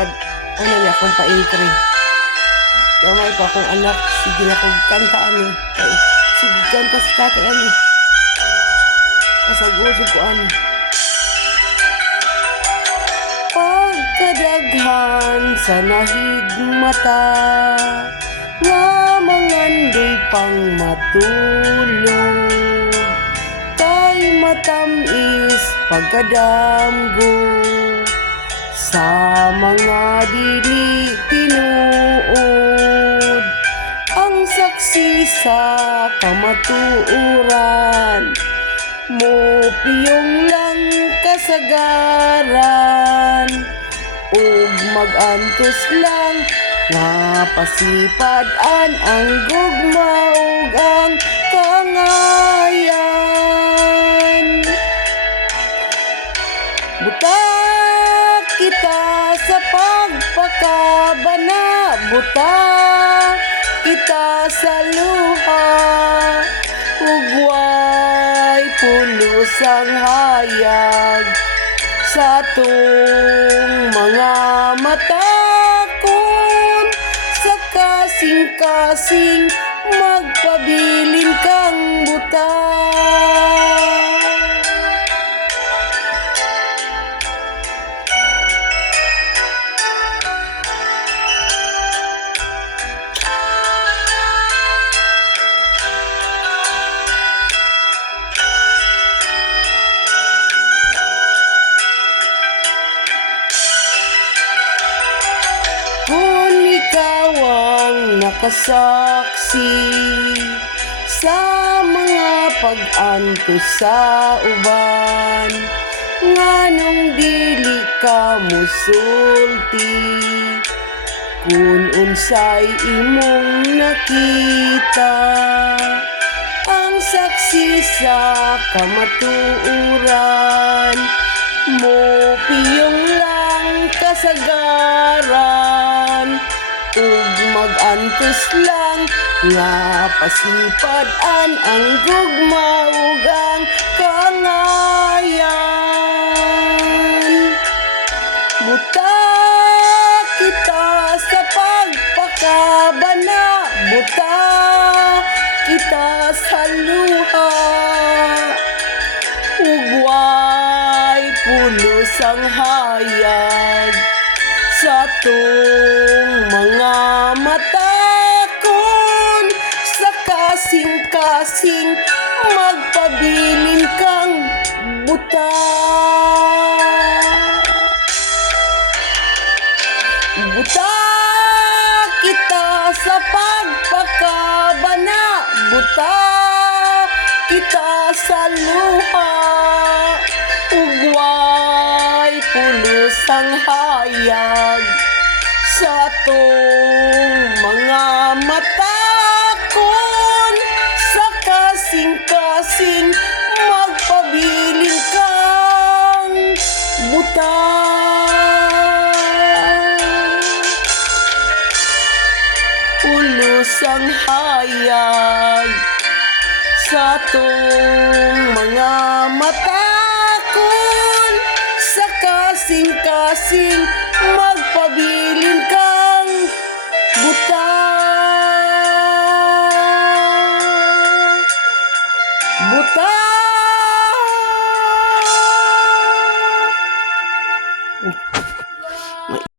ano niya, akong paintry. Gamay pa akong anak, sige na kong kanta ani. Sige kanta sa tatay ani. Kasagusog ko ani. Pagkadaghan sa nahigmata, nga mangandoy pang matulog, kay matamis pagkadamgo sa mga dili tinuod. Ang saksi sa kamatuoran mo piyong lang kasagaran, ug magantos lang nga pasipad-an ang gugma ug ang kangayan. Buta kita sa pagpakabana, buta kita sa luha, ug way pulos ang hayag sa atong mga mata. Kung sa kasing-kasing magpabilin kang buta. Kung ikaw ang nakasaksi sa mga pag-antos sa uban, nganong dili ka musulti kung unsay imong nakita. Ang saksi sa kamatuoran mo piyong lang kasagaran, ug magantos lang nga pasipad-an ang gugma ug ang kangayan. Buta kita sa pagpakabana, buta kita sa luha, ug way pulos ang hayag sa atong mga mata. Kung sa kasing-kasing magpabilin kang buta. Buta kita sa pagpakabana, buta kita sa luha, ug way pulos ang hayag sa atong mga mata. Kung sa kasing-kasing magpabilin kang buta. Pulos ang hayag sa atong mga mata. Kung sa kasing-kasing magpabilin kang buta. Buta.